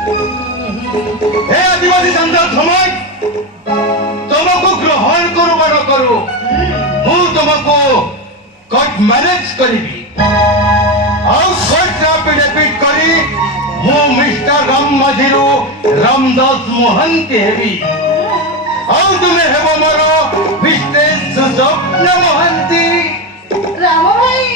हे आदिवासी संसार समाज तुमको ग्रहण करू बा न करू मु तुमको कोर्ट मैनेज करिबी आउ कोर्ट एफिडेविट करी मु मिस्टर राम माझीरू रामदास मोहंती हेबी आउ तुमे हेबो मोरो विशेष सुस्वप्न मोहंती राम भाई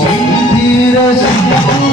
Sinti